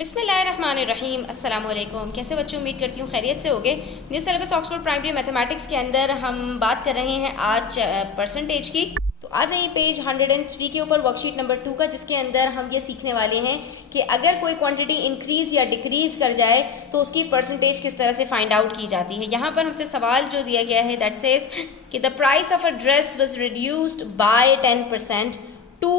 बिस्मिल्लाहिर्रहमानिर्रहीम अस्सलाम वालेकुम। कैसे बच्चों, उम्मीद करती हूँ खैरियत से होगे। New syllabus Oxford primary mathematics के अंदर हम बात कर रहे हैं आज परसेंटेज की। तो आ जाइए पेज 103 के ऊपर वर्कशीट नंबर 2 का, जिसके अंदर हम ये सीखने वाले हैं कि अगर कोई क्वांटिटी इंक्रीज़ या डिक्रीज़ कर जाए तो उसकी परसेंटेज किस तरह से फाइंड आउट की जाती है। यहाँ पर हमसे सवाल जो दिया गया है दैट सेज कि the price of a dress was reduced by 10% to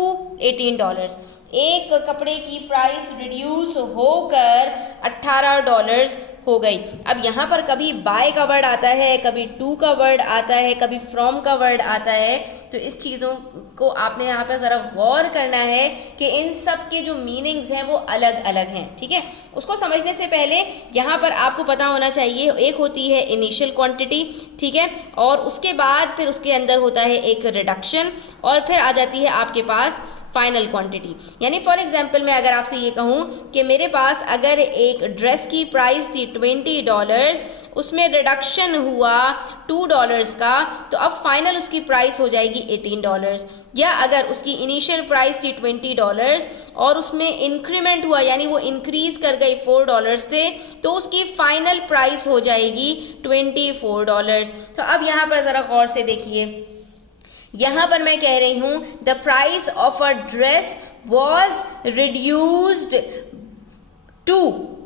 $18। एक कपड़े की प्राइस रिड्यूस होकर $18 हो गई। अब यहाँ पर कभी बाय का वर्ड आता है, कभी टू का वर्ड आता है, कभी फ्रॉम का वर्ड आता है। तो इस चीज़ों को आपने यहाँ पर ज़रा गौर करना है कि इन सब के जो मीनिंग्स हैं वो अलग अलग हैं। ठीक है, उसको समझने से पहले यहाँ पर आपको पता होना चाहिए, एक होती है इनिशियल क्वांटिटी, ठीक है, और उसके बाद फिर उसके अंदर होता है एक रिडक्शन, और फिर आ जाती है आपके पास फाइनल क्वांटिटी। यानी फॉर एग्जांपल मैं अगर आपसे ये कहूँ कि मेरे पास अगर एक ड्रेस की प्राइस थी $20, उसमें रिडक्शन हुआ $2 का, तो अब फाइनल उसकी प्राइस हो जाएगी $18। या अगर उसकी इनिशियल प्राइस थी $20 और उसमें इंक्रीमेंट हुआ, यानी वो इंक्रीज कर गई $4 से, तो उसकी फाइनल प्राइस हो जाएगी $24। तो अब यहाँ पर ज़रा गौर से देखिए, यहाँ पर मैं कह रही हूँ the price of a dress was reduced to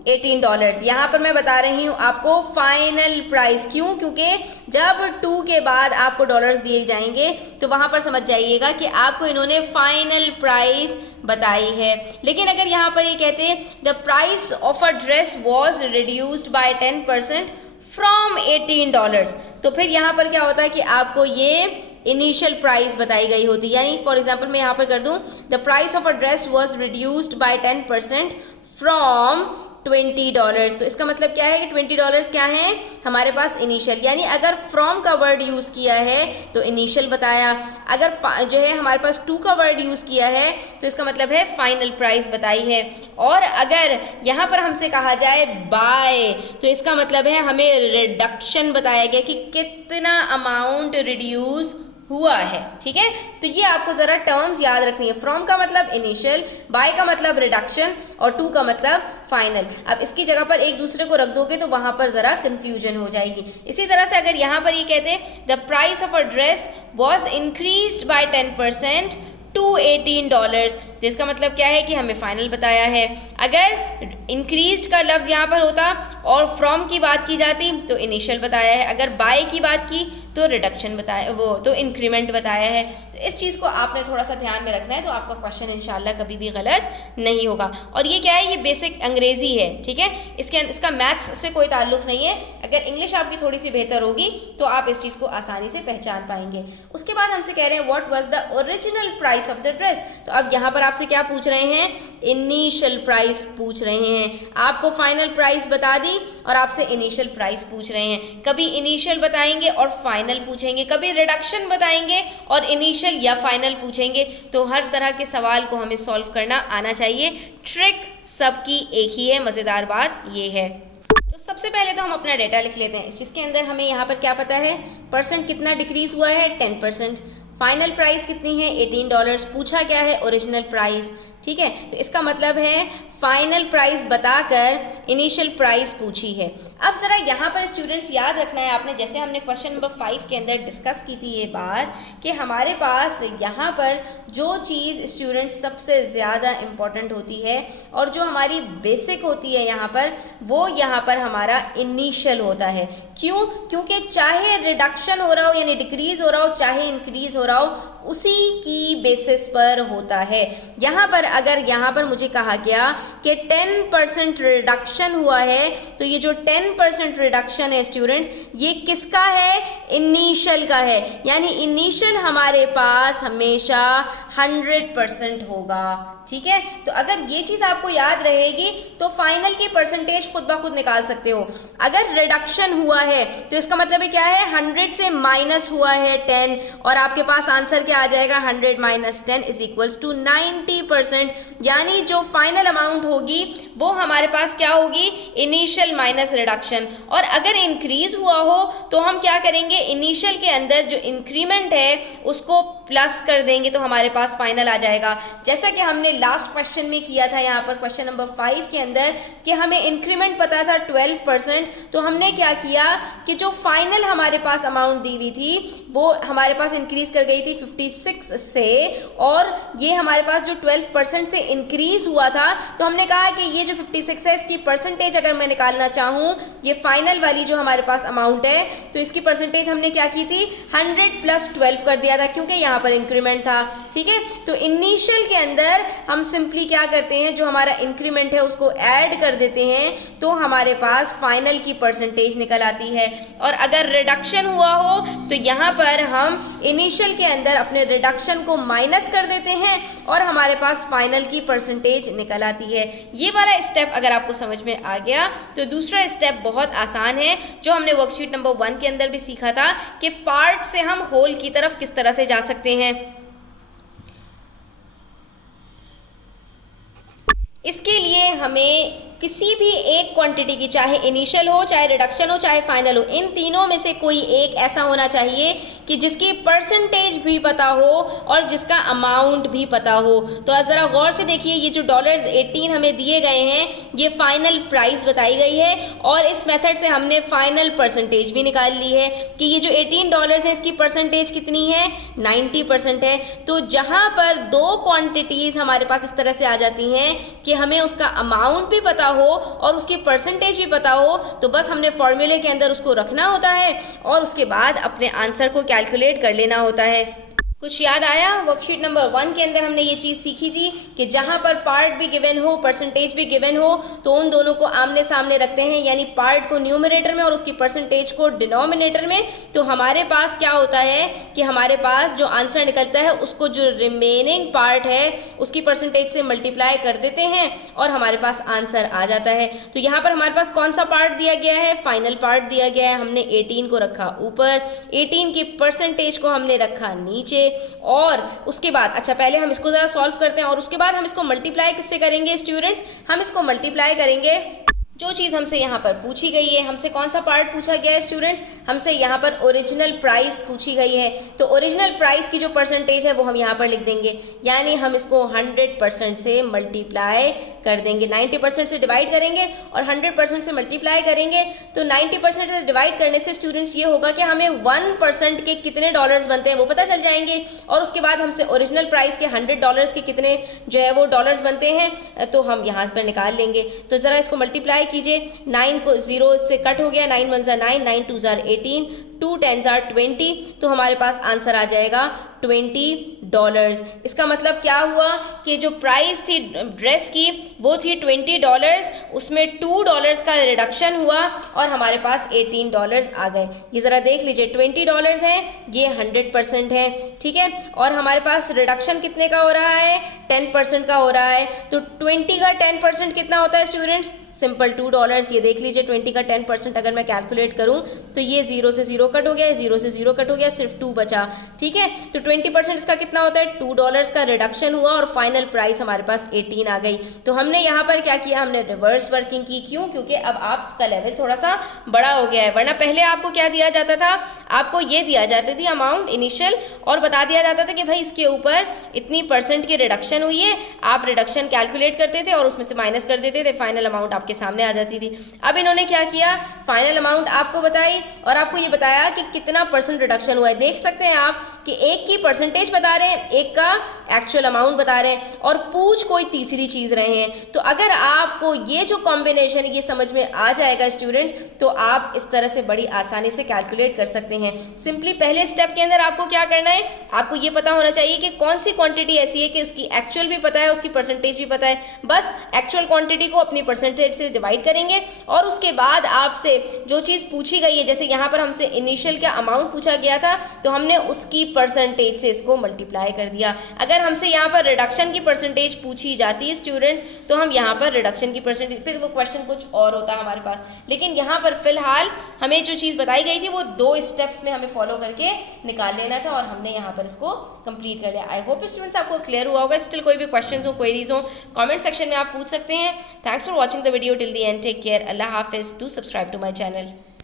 $18। यहाँ पर मैं बता रही हूँ आपको फाइनल प्राइस। क्यों? क्योंकि जब 2 के बाद आपको डॉलर्स दिए जाएंगे तो वहाँ पर समझ जाइएगा कि आपको इन्होंने फाइनल प्राइस बताई है। लेकिन अगर यहाँ पर ये कहते the price of a dress was reduced by 10% from $18, तो फिर यहाँ पर क्या होता है कि आपको ये इनिशियल प्राइस बताई गई होती। यानी फॉर एग्जांपल मैं यहाँ पर कर दूँ the price of a dress was reduced by 10% from $20। तो इसका मतलब क्या है कि $20 क्या है हमारे पास इनिशियल। यानी अगर फ्रॉम का वर्ड यूज़ किया है तो इनिशियल बताया, अगर जो है हमारे पास टू का वर्ड यूज़ किया है तो इसका मतलब है फाइनल प्राइस बताई है। और अगर यहाँ पर हमसे कहा जाए बाय, तो इसका मतलब है हमें रिडक्शन बताया गया कि कितना अमाउंट रिड्यूस हुआ है। ठीक है, तो ये आपको ज़रा टर्म्स याद रखनी है। फ्रॉम का मतलब इनिशियल, बाय का मतलब रिडक्शन, और टू का मतलब फाइनल। अब इसकी जगह पर एक दूसरे को रख दोगे तो वहाँ पर ज़रा कन्फ्यूजन हो जाएगी। इसी तरह से अगर यहाँ पर ये कहते the price of a dress was increased by 10% to $18, तो इसका मतलब क्या है कि हमें फाइनल बताया है। अगर इंक्रीज्ड का लफ्ज़ यहाँ पर होता और फ्रॉम की बात की जाती तो इनिशियल बताया है, अगर बाय की बात की तो रिडक्शन बताया, वो तो इंक्रीमेंट बताया है। तो इस चीज़ को आपने थोड़ा सा ध्यान में रखना है, तो आपका क्वेश्चन इंशाल्लाह कभी भी गलत नहीं होगा। और ये क्या है, ये बेसिक अंग्रेज़ी है। ठीक है, इसका मैथ्स से कोई ताल्लुक नहीं है। अगर इंग्लिश आपकी थोड़ी सी बेहतर होगी तो आप इस चीज़ को आसानी से पहचान पाएंगे। उसके बाद हमसे कह रहे हैं what was the original price of the dress. तो अब यहाँ पर आपसे क्या पूछ रहे हैं, इनिशियल प्राइस पूछ रहे हैं। आपको फाइनल प्राइस बता दी और आपसे इनिशियल प्राइस पूछ रहे हैं। कभी इनिशियल बताएंगे और फाइनल पूछेंगे, कभी रिडक्शन बताएंगे और इनिशियल या फाइनल पूछेंगे। तो हर तरह के सवाल को हमें सॉल्व करना आना चाहिए। ट्रिक सबकी एक ही है, मज़ेदार बात ये है। तो सबसे पहले तो हम अपना डेटा लिख लेते हैं। इस चीज़ के अंदर हमें यहाँ पर क्या पता है, परसेंट कितना डिक्रीज़ हुआ है 10%, फाइनल प्राइस कितनी है $18, पूछा क्या है ओरिजिनल प्राइस। ठीक है, तो इसका मतलब है फाइनल प्राइस बताकर इनिशियल प्राइस पूछी है। अब ज़रा यहाँ पर स्टूडेंट्स याद रखना है आपने, जैसे हमने क्वेश्चन नंबर 5 के अंदर डिस्कस की थी ये बात, कि हमारे पास यहाँ पर जो चीज़ स्टूडेंट्स सबसे ज़्यादा इम्पॉर्टेंट होती है और जो हमारी बेसिक होती है यहाँ पर, वो यहाँ पर हमारा इनिशियल होता है। क्यों? क्योंकि चाहे रिडक्शन हो रहा हो यानी डिक्रीज़ हो रहा हो, चाहे इंक्रीज़ हो रहा हो, उसी की बेसिस पर होता है। यहाँ पर अगर यहाँ पर मुझे कहा गया कि 10% रिडक्शन हुआ है, तो ये जो 10% रिडक्शन है स्टूडेंट्स, ये किसका है, इनिशियल का है। यानी इनिशियल हमारे पास हमेशा 100% होगा। ठीक है, तो अगर ये चीज़ आपको याद रहेगी तो फाइनल की परसेंटेज खुद ब खुद निकाल सकते हो। अगर रिडक्शन हुआ है तो इसका मतलब है क्या है, 100 से माइनस हुआ है 10, और आपके पास आंसर क्या आ जाएगा, 100 माइनस 10 इज इक्वल्स टू 90%। यानी जो फाइनल अमाउंट होगी वो हमारे पास क्या होगी, इनिशियल माइनस रिडक्शन। और अगर इंक्रीज हुआ हो तो हम क्या करेंगे, इनिशियल के अंदर जो इंक्रीमेंट है उसको प्लस कर देंगे तो हमारे पास फाइनल आ जाएगा। जैसा कि हमने लास्ट क्वेश्चन में किया था यहाँ पर क्वेश्चन नंबर 5 के अंदर कि हमें इंक्रीमेंट पता था 12%, तो हमने क्या किया कि जो फाइनल हमारे पास अमाउंट दी हुई थी वो हमारे पास इंक्रीज कर गई थी 56 से, और ये हमारे पास जो 12% से इंक्रीज हुआ था तो हमने कहा कि ये जो 56 है इसकी परसेंटेज अगर मैं निकालना चाहूँ, ये फाइनल वाली जो हमारे पास अमाउंट है तो इसकी परसेंटेज हमने क्या की थी 100 + 12 कर दिया था क्योंकि यहाँ पर इंक्रीमेंट था। ठीक है, तो इनिशियल के अंदर हम सिंपली क्या करते हैं, जो हमारा इंक्रीमेंट है उसको ऐड कर देते हैं तो हमारे पास फाइनल की परसेंटेज निकल आती है। और अगर रिडक्शन हुआ हो तो यहाँ पर हम इनिशियल के अंदर अपने रिडक्शन को माइनस कर देते हैं और हमारे पास फाइनल की परसेंटेज निकल आती है। ये वाला स्टेप अगर आपको समझ में आ गया तो दूसरा स्टेप बहुत आसान है जो हमने वर्कशीट नंबर 1 के अंदर भी सीखा था कि पार्ट से हम होल की तरफ किस तरह से जा सकते हैं। इसके लिए हमें किसी भी एक क्वांटिटी की, चाहे इनिशियल हो, चाहे रिडक्शन हो, चाहे फाइनल हो, इन तीनों में से कोई एक ऐसा होना चाहिए कि जिसकी परसेंटेज भी पता हो और जिसका अमाउंट भी पता हो। तो ज़रा गौर से देखिए, ये जो $18 हमें दिए गए हैं ये फाइनल प्राइस बताई गई है और इस मेथड से हमने फाइनल परसेंटेज भी निकाल ली है कि ये जो $18 है इसकी परसेंटेज कितनी है, 90% है। तो जहाँ पर दो क्वान्टिटीज़ हमारे पास इस तरह से आ जाती हैं कि हमें उसका अमाउंट भी पता हो और उसकी परसेंटेज भी पता हो, तो बस हमने फॉर्मूले के अंदर उसको रखना होता है और उसके बाद अपने आंसर को कैलकुलेट कर लेना होता है। कुछ याद आया? वर्कशीट नंबर 1 के अंदर हमने ये चीज़ सीखी थी कि जहाँ पर पार्ट भी गिवन हो, परसेंटेज भी गिवन हो, तो उन दोनों को आमने सामने रखते हैं, यानी पार्ट को न्यूमरेटर में और उसकी परसेंटेज को डिनोमिनेटर में। तो हमारे पास क्या होता है कि हमारे पास जो आंसर निकलता है उसको जो रिमेनिंग पार्ट है उसकी परसेंटेज से मल्टीप्लाई कर देते हैं और हमारे पास आंसर आ जाता है। तो यहाँ पर हमारे पास कौन सा पार्ट दिया गया है, फाइनल पार्ट दिया गया है। हमने 18 को रखा ऊपर, 18 की परसेंटेज को हमने रखा नीचे, और उसके बाद अच्छा पहले हम इसको ज़रा सॉल्व करते हैं और उसके बाद हम इसको मल्टीप्लाई किससे करेंगे स्टूडेंट्स, हम इसको मल्टीप्लाई करेंगे जो चीज़ हमसे यहाँ पर पूछी गई है। हमसे कौन सा पार्ट पूछा गया है स्टूडेंट्स, हमसे यहाँ पर ओरिजिनल प्राइस पूछी गई है। तो ओरिजिनल प्राइस की जो परसेंटेज है वो हम यहाँ पर लिख देंगे, यानी हम इसको 100% से मल्टीप्लाई कर देंगे। 90% से डिवाइड करेंगे और 100% से मल्टीप्लाई करेंगे। तो 90% से डिवाइड करने से स्टूडेंट्स ये होगा कि हमें 1% के कितने डॉलर्स बनते हैं वो पता चल जाएंगे, और उसके बाद हमसे ओरिजिनल प्राइस के $100 के कितने जो है वो डॉलर्स बनते हैं तो हम यहाँ पर निकाल लेंगे। तो ज़रा इसको मल्टीप्लाई कीजिए, 9 को 0 से कट हो गया, 9 1 9, 9 2 18, 2 10 20, तो हमारे पास आंसर आ जाएगा $20। इसका मतलब क्या हुआ कि जो प्राइस थी ड्रेस की वो थी $20, उसमें $2 का रिडक्शन हुआ और हमारे पास $18 आ गए। ये ज़रा देख लीजिए, $20 है, ये 100% है, ठीक है, और हमारे पास रिडक्शन कितने का हो रहा है, 10% का हो रहा है। तो 20 का 10% कितना होता है स्टूडेंट्स, सिंपल $2। ये देख लीजिए, 20 का 10% अगर मैं कैलकुलेट करूँ तो ये 0 से 0 कट हो गया, 0 से 0 कट हो गया, सिर्फ 2 बचा, ठीक है। तो 20% इसका कितना होता है, $2 का रिडक्शन हुआ और फाइनल प्राइस हमारे पास 18 आ गई। तो हमने यहाँ पर क्या किया, हमने रिवर्स वर्किंग की। क्यों? क्योंकि अब आपका लेवल थोड़ा सा बड़ा हो गया है, वरना पहले आपको क्या दिया जाता था, आपको ये दिया जाती थी अमाउंट इनिशियल और बता दिया जाता था कि भाई इसके ऊपर इतनी % की रिडक्शन हुई है, आप रिडक्शन कैलकुलेट करते थे और उसमें से माइनस कर देते थे, फाइनल अमाउंट आपके सामने आ जाती थी। अब इन्होंने क्या किया, फाइनल अमाउंट आपको बताई और आपको ये बताया कि कितना % रिडक्शन हुआ है। देख सकते हैं आप कि एक की परसेंटेज बता रहे हैं, एक का एक्चुअल अमाउंट बता रहे हैं और पूछ कोई तीसरी चीज रहे हैं। तो अगर आपको ये जो कॉम्बिनेशन ये समझ में आ जाएगा स्टूडेंट्स, तो आप इस तरह से बड़ी आसानी से कैलकुलेट कर सकते हैं। सिंपली पहले स्टेप के अंदर आपको क्या करना है, आपको ये पता होना चाहिए कि कौन सी क्वांटिटी ऐसी है कि उसकी एक्चुअल भी पता है, उसकी परसेंटेज भी पता है। बस एक्चुअल क्वांटिटी को अपनी परसेंटेज से डिवाइड करेंगे और उसके बाद आपसे जो चीज़ पूछी गई है, जैसे यहाँ पर हमसे इनिशियल का अमाउंट पूछा गया था तो हमने उसकी परसेंटेज से इसको मल्टीप्लाई कर दिया। अगर हमसे यहाँ पर रिडक्शन की परसेंटेज पूछी जाती है स्टूडेंट्स तो हम यहाँ पर रिडक्शन की परसेंटेज, फिर वो क्वेश्चन कुछ और होता है हमारे पास। लेकिन यहाँ पर फिलहाल हमें जो चीज़ बताई गई थी वो 2 स्टेप्स में हमें फॉलो करके निकाल लेना था और हमने यहाँ पर इसको कंप्लीट कर लिया। आई होप स्टूडेंट्स आपको क्लियर हुआ होगा। स्टिल कोई भी क्वेश्चन हो, क्वेरीज हो, कमेंट सेक्शन में आप पूछ सकते हैं। Thanks for watching the video till the end. Take care. अल्लाह हाफिज़। Do subscribe to my channel.